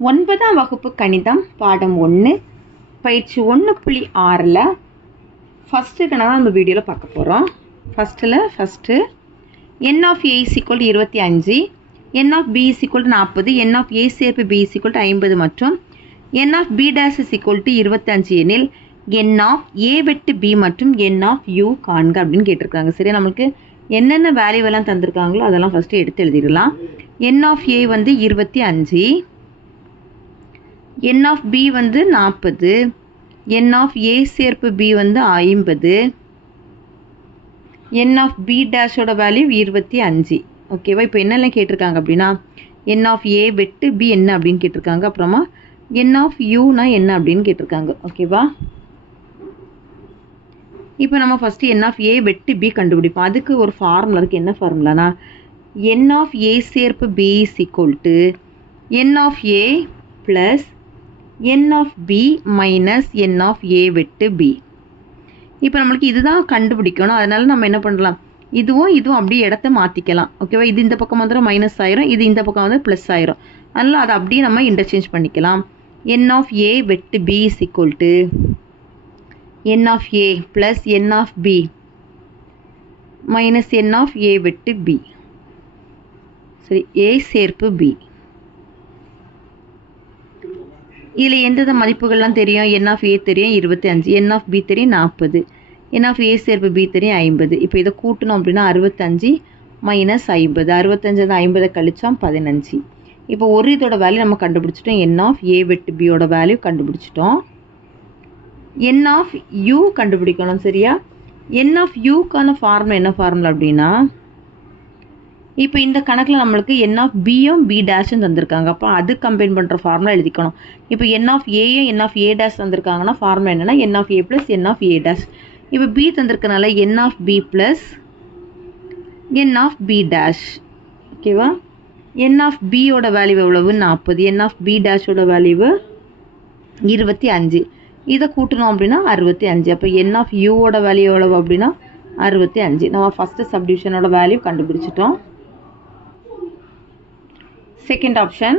ஒன்பதாம் வகுப்பு கணிதம் பாடம் ஒன்று பயிற்சி ஒன்று புள்ளி ஆறில் ஃபஸ்ட்டு கணக்கு நம்ம வீடியோவில் பார்க்க போகிறோம் ஃபஸ்ட்டில் ஃபஸ்ட்டு என் ஆஃப் ஏ சிக்வல் இருபத்தி அஞ்சு என் ஆஃப் பி சிக்வல் நாற்பது என் ஆஃப் ஏ சேர்ப்பு பி சிக்வல் ஐம்பது மற்றும் N of B dash equal to இருபத்தஞ்சு எனில் என் ஆஃப் ஏ வெட்டு பி மற்றும் என் ஆஃப் யூ காண்க அப்படின்னு கேட்டிருக்காங்க. சரி நம்மளுக்கு என்னென்ன வேல்யூவெல்லாம் தந்திருக்காங்களோ அதெல்லாம் ஃபஸ்ட்டு எடுத்து எழுதிடலாம். என் ஆஃப் ஏ வந்து இருபத்தி அஞ்சு என் ஆஃப் பி வந்து நாற்பது என் ஆஃப் ஏ சேர்ப்பு பி வந்து ஐம்பது. என் ஆஃப் பி டேஷோட வேல்யூ இருபத்தி அஞ்சு. ஓகேவா இப்போ என்னெல்லாம் கேட்டிருக்காங்க அப்படின்னா என் ஆஃப் ஏ வெட்டு பி என்ன அப்படின்னு கேட்டிருக்காங்க. அப்புறமா என் ஆஃப் யூனா என்ன அப்படின்னு கேட்டிருக்காங்க. ஓகேவா இப்போ நம்ம ஃபஸ்ட்டு என் ஆஃப் ஏ வெட்டு பி கண்டுபிடிப்போம். அதுக்கு ஒரு ஃபார்முலா இருக்குது என்ன ஃபார்முலானா என் ஆஃப் ஏ சேர்ப்பு B is equal to N of A plus N of B minus N of A வெட்டு பி இப்போ நம்மளுக்கு இதுதான் கண்டுபிடிக்கணும். அதனால் நம்ம என்ன பண்ணலாம்? இதுவும் இதுவும் அப்படியே இடத்த மாற்றிக்கலாம் ஓகேவா இது இந்த பக்கம் வந்துடும் மைனஸ் ஆயிரும். இது இந்த பக்கம் வந்து ப்ளஸ் ஆயிரும். அதனால் அதை அப்படியே நம்ம இன்டர்சேஞ்ச் பண்ணிக்கலாம். என் ஆஃப் ஏ வெட்டு B is equal to N of A plus N of B minus N of A வெட்டு பி சரி ஏ சேர்ப்பு பி இதில் எந்தெந்த மதிப்புகள்லாம் தெரியும்? என் ஆஃப் ஏ தெரியும் இருபத்தி அஞ்சு. என் ஆஃப் பி தெரியும் நாற்பது என் ஆஃப் ஏ சேர்ப்பு பி தெரியும் ஐம்பது. இப்போ இதை கூட்டணும் அப்படின்னா அறுபத்தஞ்சு மைனஸ் ஐம்பது. அறுபத்தஞ்சு ஐம்பதை கழிச்சோம் பதினஞ்சு. இப்போ ஒரு இதோட வேல்யூ நம்ம கண்டுபிடிச்சிட்டோம். என் ஆஃப் ஏ வெட்டு பியோட வேல்யூ கண்டுபிடிச்சிட்டோம். என் ஆஃப் யூ கண்டுபிடிக்கணும் சரியா? என் ஆஃப் யூக்கான ஃபார்முலா என்ன ஃபார்முலா அப்படின்னா இப்போ இந்த கணக்கில் நம்மளுக்கு என் ஆஃப் பியும் பி டேஷும் தந்திருக்காங்க அப்போ அது கம்பைன் பண்ணுற ஃபார்முலா எழுதிக்கணும் இப்போ n of A n of A dash தந்திருக்காங்கன்னா formula என்னென்னா n of A plus n of A dash இப்போ B தந்திருக்கனால n of B plus n of B dash ஓகேவா என் ஆஃப் பியோட வேல்யூ எவ்வளவு நாற்பது என் ஆஃப் பி டேஷோட value இருபத்தி அஞ்சு இதை கூட்டணும் அப்படின்னா அறுபத்தி அஞ்சு அப்போ என் ஆஃப் யூவோட வேல்யூ எவ்வளவு அப்படின்னா அறுபத்தி அஞ்சு நம்ம ஃபஸ்ட்டு சப்டிவிஷனோட வேல்யூ கண்டுபிடிச்சிட்டோம் second option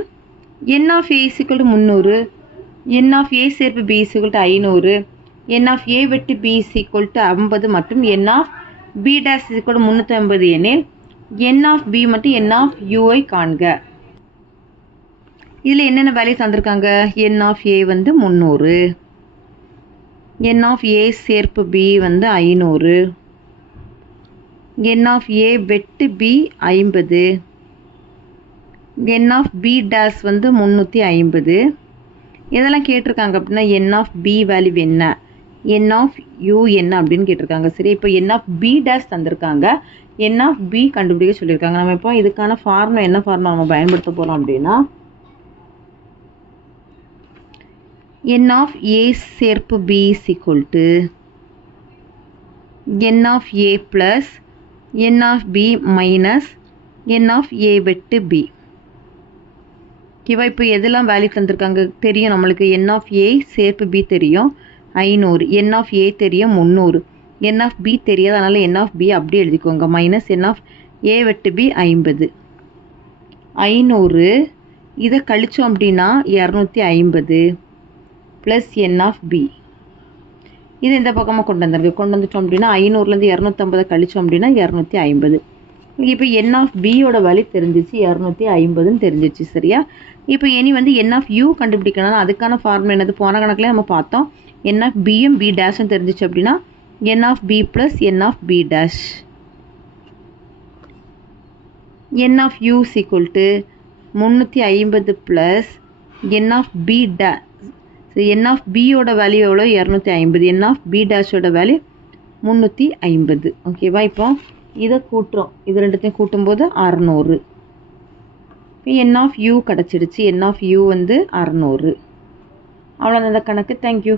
N of A is equal to முந்நூறு. என் ஆஃப் ஏ சேர்ப்பு பி இசிக்கல் டு ஐநூறு. என் ஆஃப் ஏ வெட்டு பி இசிக்கல் டு ஐம்பது மற்றும் N of B dash is equal to முந்நூற்றி ஐம்பது எனில் என் ஆஃப் பி மற்றும் என் ஆஃப் யூஐ காண்க. இதில் என்னென்ன வேல்யூ தந்திருக்காங்க? என் ஆஃப் ஏ வந்து முந்நூறு. என் ஆஃப் ஏ சேர்ப்பு பி வந்து ஐநூறு. என் ஆஃப் ஏ வெட்டு பி ஐம்பது. என் ஆஃப் பி டேஸ் வந்து முந்நூற்றி ஐம்பது. இதெல்லாம் கேட்டிருக்காங்க அப்படின்னா என் ஆஃப் பி வேல்யூ என்ன? என் ஆஃப் யூ என்ன அப்படின்னு கேட்டிருக்காங்க. சரி இப்போ என் ஆஃப் பி டேஸ் தந்திருக்காங்க. என் ஆஃப் பி கண்டுபிடிக்க சொல்லியிருக்காங்க. நம்ம இப்போ இதுக்கான ஃபார்முலா என்ன ஃபார்முலா நம்ம பயன்படுத்த போகிறோம் அப்படின்னா என் ஆஃப் ஏ சேர்ப்பு B is equal to N of A plus N of B minus N of A வெட்டு பி ஓகேவா இப்போ எதெல்லாம் வேல்யூ தந்திருக்காங்க? தெரியும் நம்மளுக்கு. என் ஆஃப் ஏ சேர்ப்பு பி தெரியும். ஐநூறு. என் ஆஃப் ஏ தெரியும். முந்நூறு. என் ஆஃப் பி தெரியாது. அதனால் என் ஆஃப் பி அப்படியே எழுதிக்கோங்க. மைனஸ் என் ஆஃப் ஏ வெட்டு பி ஐம்பது. ஐநூறு. இதை கழித்தோம் அப்படின்னா இரநூத்தி ஐம்பது ப்ளஸ் என் ஆஃப் பி இது இந்த பக்கமாக கொண்டு வந்துருக்கு கொண்டு வந்துட்டோம் அப்படின்னா ஐநூறுலேருந்து இரநூத்தம்பதை கழித்தோம் அப்படின்னா இரநூத்தி ஐம்பது. இப்போ என் ஆஃப் பியோட வேல்யூ தெரிஞ்சிச்சு இரநூத்தி ஐம்பதுன்னு தெரிஞ்சிச்சு சரியா? இப்போ இனி வந்து என் ஆஃப் யூ கண்டுபிடிக்கணும் அதுக்கான ஃபார்முலா என்னது? போன கணக்கில் நம்ம பார்த்தோம். என் ஆஃப் பியும் பி டேஷும் தெரிஞ்சிச்சு அப்படின்னா N of B plus N of B dash N of U is equal to முந்நூற்றி ஐம்பது plus N of B dash N of பியோட வேல்யூ எவ்வளோ இரநூத்தி ஐம்பது. என் ஆஃப் பி டேஷோட வேல்யூ முந்நூற்றி ஐம்பது. ஓகேவா இப்போ? இதை கூட்டுறோம். இது ரெண்டுத்தையும் கூட்டும்போது அறநூறு. இப்போ என் ஆஃப் யூ கிடச்சிடுச்சு. என் ஆஃப் யூ வந்து அறநூறு. அவ்வளோதான் இந்த கணக்கு. தேங்க்யூ